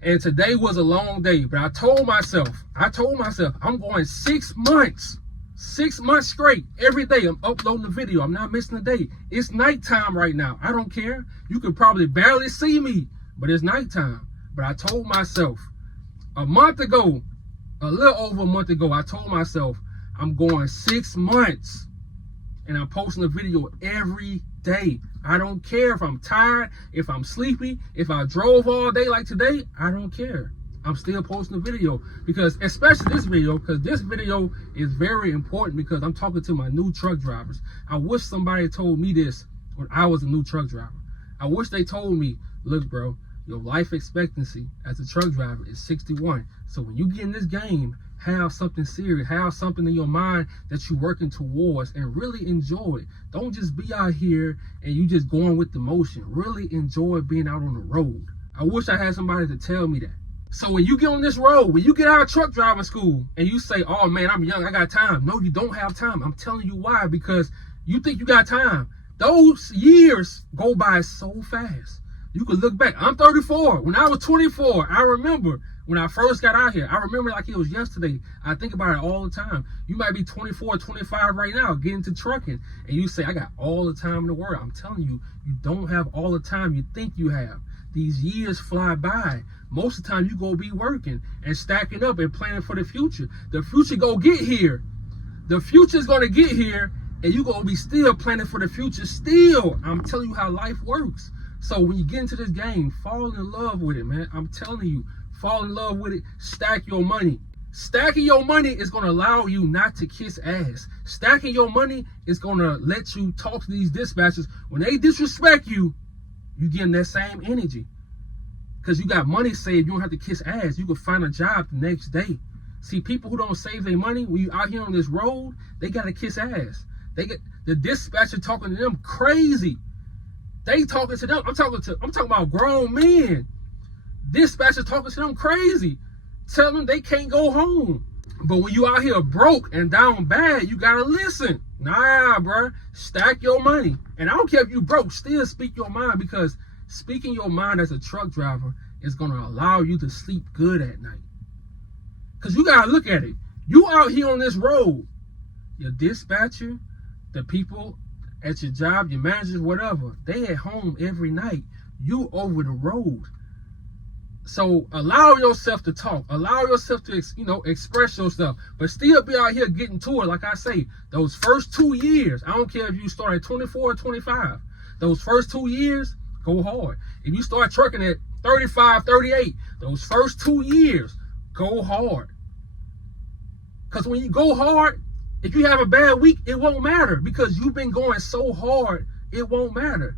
And today was a long day, but I told myself, I'm going 6 months. 6 months straight. Every day I'm uploading a video. I'm not missing a day. It's nighttime right now. I don't care. You can probably barely see me, but it's nighttime. But I told myself a month ago, a little over a month ago, I told myself I'm going 6 months. And I'm posting a video every day. I don't care if I'm tired, if I'm sleepy, if I drove all day like today, I don't care. I'm still posting a video because, especially this video, because this video is very important because I'm talking to my new truck drivers. I wish somebody told me this when I was a new truck driver. I wish they told me, look, bro, your life expectancy as a truck driver is 61. So when you get in this game, have something serious, have something in your mind that you're working towards and really enjoy it. Don't just be out here and you just going with the motion. Really enjoy being out on the road. I wish I had somebody to tell me that. So when you get on this road, when you get out of truck driving school and you say, oh man, I'm young, I got time. No, you don't have time. I'm telling you why, because you think you got time. Those years go by so fast. You can look back. I'm 34. When I was 24, I remember when I first got out here. I remember like it was yesterday. I think about it all the time. You might be 24, 25 right now, getting into trucking, and you say, I got all the time in the world. I'm telling you, you don't have all the time you think you have. These years fly by. Most of the time, you go be working and stacking up and planning for the future. The future go get here. The future's going to get here, and you're going to be still planning for the future still. I'm telling you how life works. So when you get into this game, fall in love with it, man. I'm telling you, fall in love with it. Stack your money. Stacking your money is going to allow you not to kiss ass. Stacking your money is going to let you talk to these dispatchers. When they disrespect you, you give them that same energy. Because you got money saved, you don't have to kiss ass. You can find a job the next day. See, people who don't save their money, when you out here on this road, they got to kiss ass. They get the dispatcher talking to them crazy. They talking to them. I'm talking about grown men. Dispatchers talking to them crazy. Tell them they can't go home. But when you out here broke and down bad, you gotta listen. Nah, bro. Stack your money. And I don't care if you broke, still speak your mind, because speaking your mind as a truck driver is gonna allow you to sleep good at night. Because you gotta look at it. You out here on this road. Your dispatcher, the people at your job, your managers, whatever, they at home every night. You over the road. So allow yourself to talk. Allow yourself to, express yourself. But still be out here getting to it. Like I say, those first 2 years, I don't care if you start at 24 or 25. Those first 2 years, go hard. If you start trucking at 35, 38, those first 2 years, go hard. Because when you go hard, if you have a bad week, it won't matter, because you've been going so hard, it won't matter.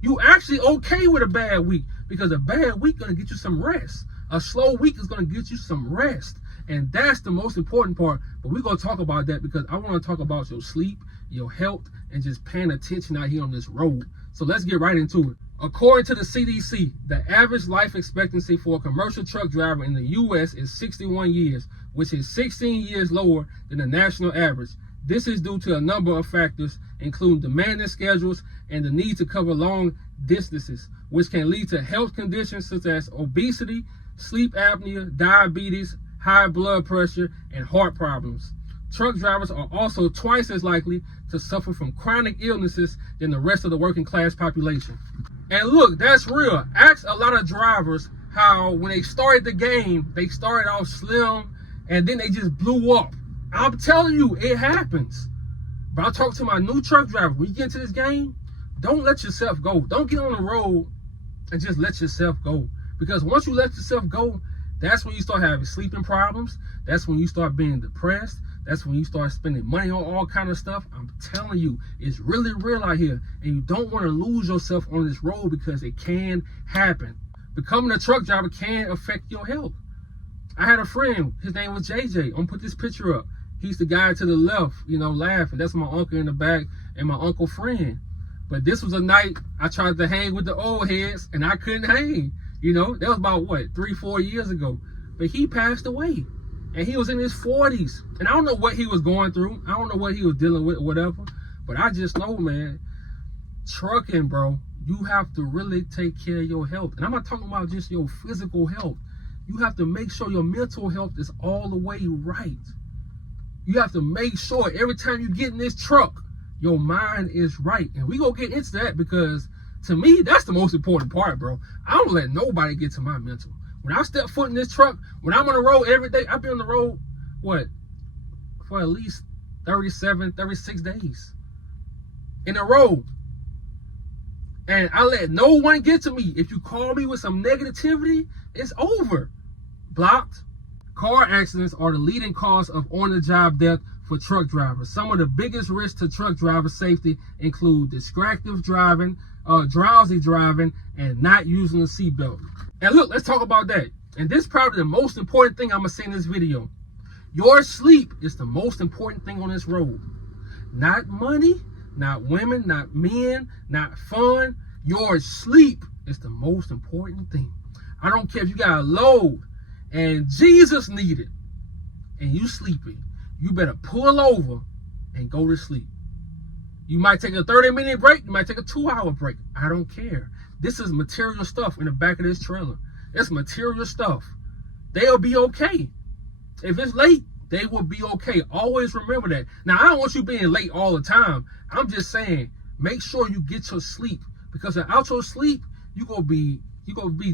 You actually okay with a bad week, because a bad week gonna get you some rest. A slow week is gonna get you some rest. And that's the most important part. But we're gonna talk about that, because I wanna talk about your sleep, your health, and just paying attention out here on this road. So let's get right into it. According to the CDC, the average life expectancy for a commercial truck driver in the U.S. is 61 years, which is 16 years lower than the national average. This is due to a number of factors, including demanding schedules and the need to cover long distances, which can lead to health conditions such as obesity, sleep apnea, diabetes, high blood pressure, and heart problems. Truck drivers are also twice as likely to suffer from chronic illnesses than the rest of the working class population. And look, that's real. Ask a lot of drivers how when they started the game, they started off slim and then they just blew up. I'm telling you, it happens. But I talk to my new truck driver. When you get into this game, don't let yourself go. Don't get on the road and just let yourself go. Because once you let yourself go, that's when you start having sleeping problems. That's when you start being depressed. That's when you start spending money on all kind of stuff. I'm telling you, it's really real out here. And you don't want to lose yourself on this road, because it can happen. Becoming a truck driver can affect your health. I had a friend, his name was JJ. I'm gonna put this picture up. He's the guy to the left, laughing. That's my uncle in the back and my uncle friend. But this was a night I tried to hang with the old heads and I couldn't hang. That was about 3-4 years ago. But he passed away. And he was in his 40s. And I don't know what he was going through. I don't know what he was dealing with, whatever. But I just know, man, trucking, bro, you have to really take care of your health. And I'm not talking about just your physical health. You have to make sure your mental health is all the way right. You have to make sure every time you get in this truck, your mind is right. And we gonna get into that because to me, that's the most important part, bro. I don't let nobody get to my mental. When I step foot in this truck, when I'm on the road every day, I've been on the road, for at least 37, 36 days in a row. And I let no one get to me. If you call me with some negativity, it's over. Blocked. Car accidents are the leading cause of on-the-job death for truck drivers. Some of the biggest risks to truck driver safety include distracted driving, drowsy driving, and not using a seatbelt. And look, let's talk about that. And this is probably the most important thing I'm going to say in this video. Your sleep is the most important thing on this road. Not money, not women, not men, not fun. Your sleep is the most important thing. I don't care if you got a load and Jesus needed and you sleeping. You better pull over and go to sleep. You might take a 30-minute break. You might take a 2-hour break. I don't care. This is material stuff in the back of this trailer. It's material stuff. They'll be okay. If it's late, they will be okay. Always remember that. Now, I don't want you being late all the time. I'm just saying, make sure you get your sleep. Because without your sleep, you're gonna be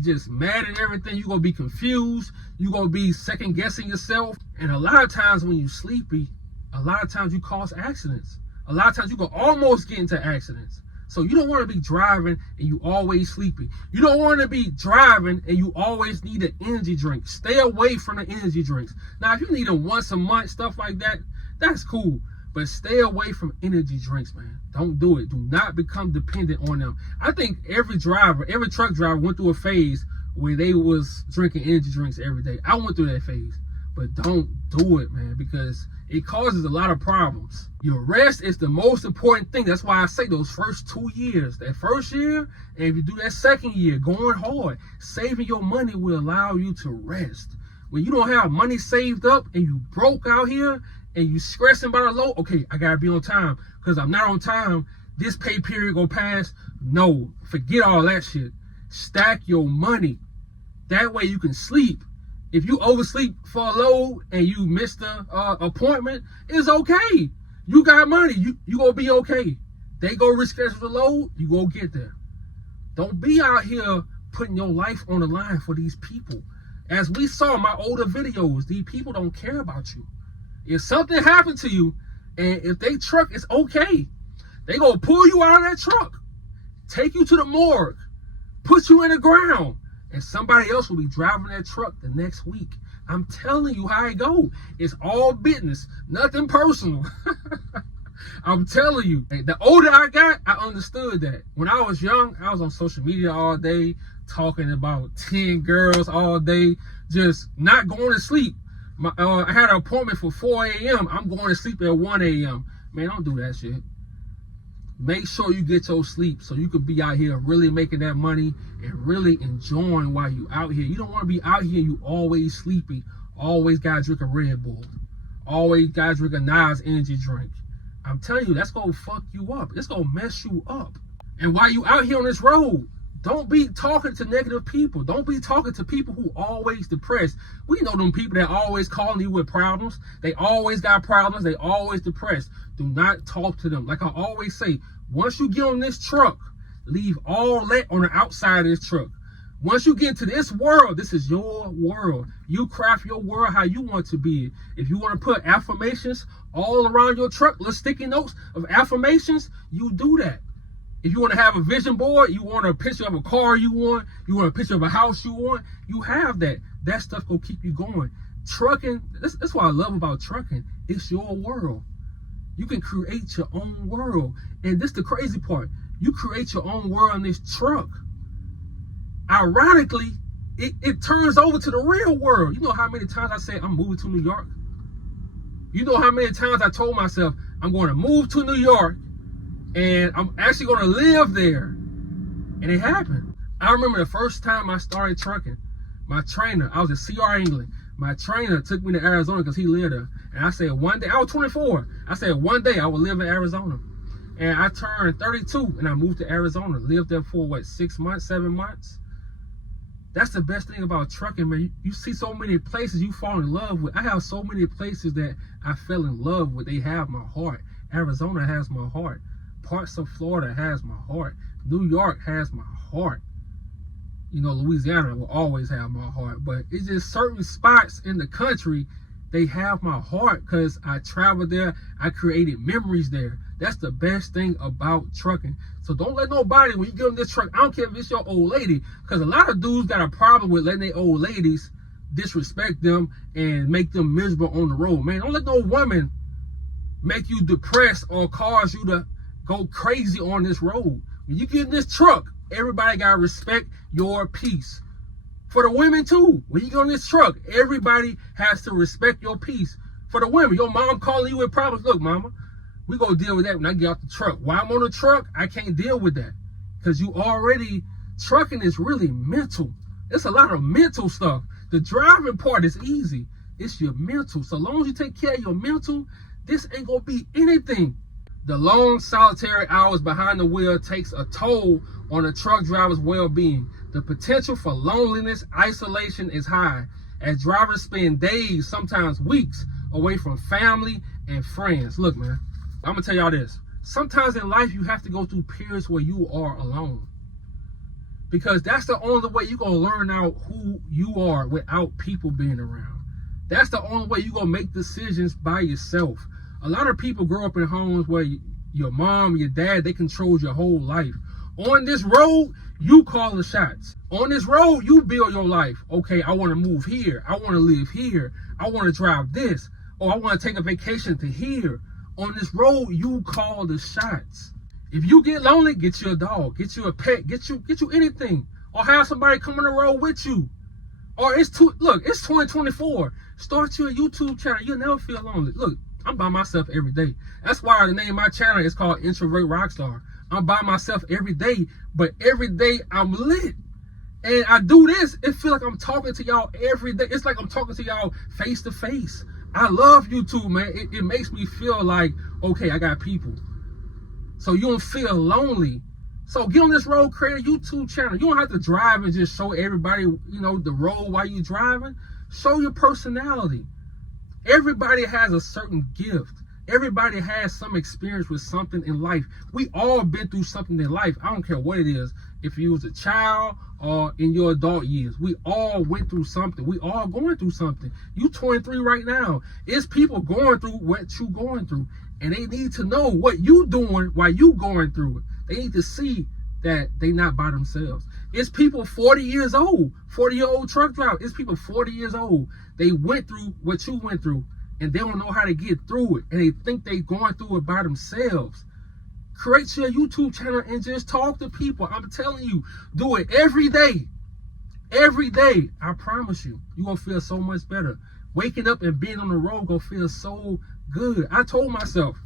just mad at everything. You're gonna be confused. You're gonna be second guessing yourself. And a lot of times when you're sleepy, a lot of times you cause accidents. A lot of times you can almost get into accidents. So you don't want to be driving and you always sleepy. You don't want to be driving and you always need an energy drink. Stay away from the energy drinks. Now, if you need them once a month, stuff like that, that's cool. But stay away from energy drinks, man. Don't do it. Do not become dependent on them. I think every truck driver went through a phase where they was drinking energy drinks every day. I went through that phase. But don't do it, man, because it causes a lot of problems. Your rest is the most important thing. That's why I say those first 2 years. That first year, and if you do that second year, going hard, saving your money will allow you to rest. When you don't have money saved up and you broke out here and you stressing about a load, okay, I gotta be on time. Because I'm not on time, this pay period go pass. No, forget all that shit. Stack your money. That way you can sleep. If you oversleep for a load and you miss the appointment, it's okay. You got money. You gonna be okay. They go reschedule the load, you go get there. Don't be out here putting your life on the line for these people. As we saw in my older videos, these people don't care about you. If something happened to you, and if they truck is okay, they gonna pull you out of that truck, take you to the morgue, put you in the ground, and somebody else will be driving that truck the next week. I'm telling you how it go. It's all business, nothing personal. I'm telling you. The older I got, I understood that. When I was young, I was on social media all day, talking about 10 girls all day, just not going to sleep. I had an appointment for 4 a.m. I'm going to sleep at 1 a.m. Man, don't do that shit. Make sure you get your sleep so you can be out here really making that money and really enjoying while you out here. You don't want to be out here and you always sleepy. Always got to drink a Red Bull. Always got to drink a Nas energy drink. I'm telling you, that's going to fuck you up. It's going to mess you up. And while you out here on this road, don't be talking to negative people. Don't be talking to people who always depressed. We know them people that always calling you with problems. They always got problems. They always depressed. Do not talk to them. Like I always say, once you get on this truck, leave all that on the outside of this truck. Once you get into this world, this is your world. You craft your world how you want to be. If you want to put affirmations all around your truck, little sticky notes of affirmations, you do that. If you want to have a vision board, you want a picture of a car you want a picture of a house you want, you have that. That stuff will keep you going. Trucking, that's what I love about trucking. It's your world. You can create your own world. And this is the crazy part. You create your own world in this truck. Ironically, it turns over to the real world. You know how many times I say I'm moving to New York? You know how many times I told myself I'm going to move to New York and I'm actually going to live there. And it happened. I remember the first time I started trucking, my trainer, I was at CR England. My trainer took me to Arizona because he lived there. And I said one day, I was 24. I said one day I would live in Arizona. And I turned 32 and I moved to Arizona. Lived there for 6 months, 7 months. That's the best thing about trucking, man. You see so many places you fall in love with. I have so many places that I fell in love with. They have my heart. Arizona has my heart. Parts of Florida has my heart. New York has my heart. You know, Louisiana will always have my heart. But it's just certain spots in the country, they have my heart because I traveled there. I created memories there. That's the best thing about trucking. So don't let nobody, when you give them this truck, I don't care if it's your old lady, because a lot of dudes got a problem with letting their old ladies disrespect them and make them miserable on the road. Man, don't let no woman make you depressed or cause you to go crazy on this road. When you get in this truck, everybody got to respect your peace. For the women too, when you get on this truck, everybody has to respect your peace. For the women, your mom calling you with problems, look, mama, we gonna deal with that when I get off the truck. While I'm on the truck, I can't deal with that. Because you already, trucking is really mental. It's a lot of mental stuff. The driving part is easy. It's your mental. So long as you take care of your mental, this ain't gonna be anything. The long solitary hours behind the wheel takes a toll on a truck driver's well-being. The potential for loneliness, isolation is high, as drivers spend days, sometimes weeks, away from family and friends. Look, man, I'm gonna tell y'all this. Sometimes in life, you have to go through periods where you are alone. Because that's the only way you're gonna learn out who you are without people being around. That's the only way you're gonna make decisions by yourself. A lot of people grow up in homes where your mom, your dad, they control your whole life. On this road, you call the shots. On this road, you build your life. Okay, I want to move here. I want to live here. I want to drive this. Or I want to take a vacation to here. On this road, you call the shots. If you get lonely, get you a dog, get you a pet, get you anything. Or have somebody come on the road with you. Or it's 2024. Start your YouTube channel. You'll never feel lonely. Look, I'm by myself every day. That's why the name of my channel is called Introvert Rockstar. I'm by myself every day, but every day I'm lit. And I do this, it feels like I'm talking to y'all every day. It's like I'm talking to y'all face to face. I love YouTube, man. It makes me feel like, okay, I got people. So you don't feel lonely. So get on this road, create a YouTube channel. You don't have to drive and just show everybody, the road while you're driving. Show your personality. Everybody has a certain gift. Everybody has some experience with something in life. We all been through something in life. I don't care what it is. If you was a child or in your adult years, we all went through something. We all going through something. You 23 right now. It's people going through what you going through. And they need to know what you doing while you going through it. They need to see that they not by themselves. It's people 40 years old, 40-year-old truck driver. It's people 40 years old. They went through what you went through, and they don't know how to get through it, and they think they going through it by themselves. Create your YouTube channel and just talk to people. I'm telling you, do it every day. Every day, I promise you, you're going to feel so much better. Waking up and being on the road going to feel so good. I told myself,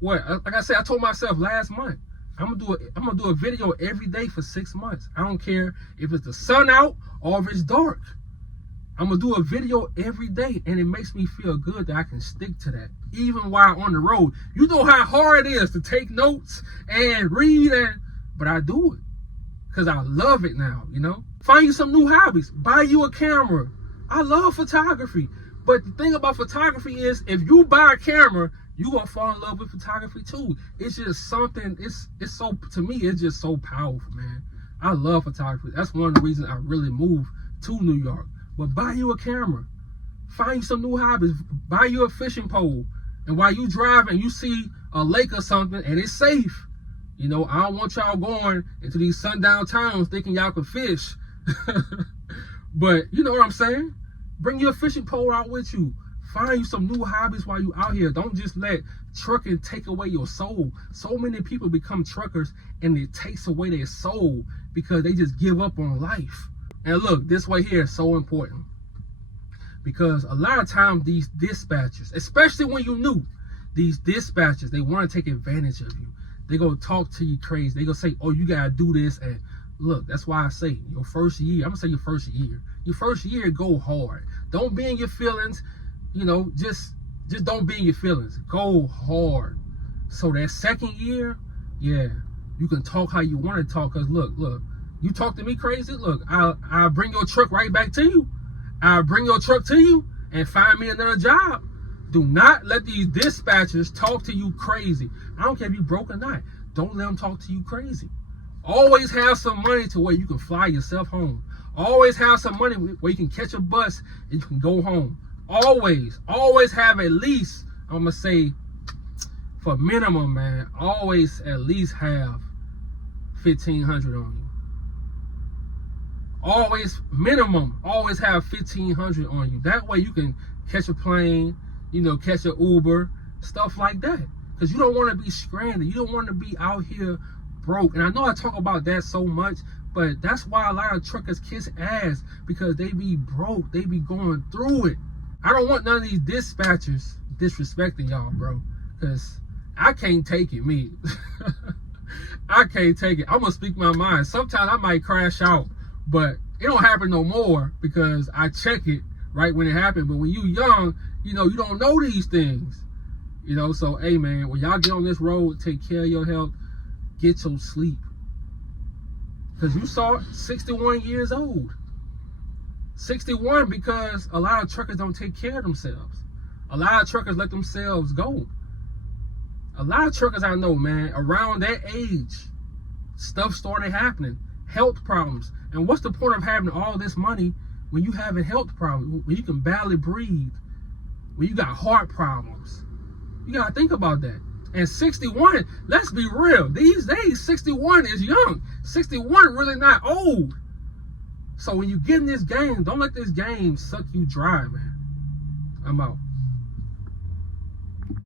like I said, I told myself last month, I'm gonna do a video every day for 6 months. I don't care if it's the sun out or if it's dark. I'm gonna do a video every day, and it makes me feel good that I can stick to that, even while on the road. You know how hard it is to take notes and read, but I do it because I love it now. Find you some new hobbies. Buy you a camera. I love photography, but the thing about photography is, if you buy a camera, you gonna fall in love with photography too. It's just something. It's so, to me, it's just so powerful, man. I love photography. That's one of the reasons I really moved to New York. But buy you a camera, find you some new hobbies, buy you a fishing pole, and while you driving, you see a lake or something, and it's safe. I don't want y'all going into these sundown towns thinking y'all can fish. But you know what I'm saying? Bring your fishing pole out with you. Find you some new hobbies while you out here. Don't just let trucking take away your soul. So many people become truckers and it takes away their soul because they just give up on life. And look, this way here is so important, because a lot of times these dispatchers, especially when you're new, these dispatchers, they want to take advantage of you. They go talk to you crazy. They go say, oh, you got to do this. And look, that's why I say your first year, I'm going to say your first year. Your first year, go hard. Don't be in your feelings. Just don't be in your feelings. Go hard. So that second year, yeah, you can talk how you want to talk. Because look, You talk to me crazy, look, I'll bring your truck right back to you. I'll bring your truck to you and find me another job. Do not let these dispatchers talk to you crazy. I don't care if you broke or not. Don't let them talk to you crazy. Always have some money to where you can fly yourself home. Always have some money where you can catch a bus and you can go home. Always have at least, I'm going to say, for minimum, man, always at least have $1,500 on you. Always, minimum, always have $1,500 on you. That way you can catch a plane, catch an Uber, stuff like that. Because you don't want to be stranded. You don't want to be out here broke. And I know I talk about that so much, but that's why a lot of truckers kiss ass, because they be broke. They be going through it. I don't want none of these dispatchers disrespecting y'all, bro, because I can't take it, me. I can't take it. I'm going to speak my mind. Sometimes I might crash out, but it don't happen no more because I check it right when it happened. But when you young, you don't know these things. So, hey, man, when y'all get on this road, take care of your health. Get your sleep. Because you saw it, 61 years old. 61 because a lot of truckers don't take care of themselves. A lot of truckers let themselves go. A lot of truckers I know, man, around that age, stuff started happening. Health problems. And what's the point of having all this money when you having health problems? When you can barely breathe? When you got heart problems? You got to think about that. And 61, let's be real. These days, 61 is young. 61 really not old. So when you get in this game, don't let this game suck you dry, man. I'm out.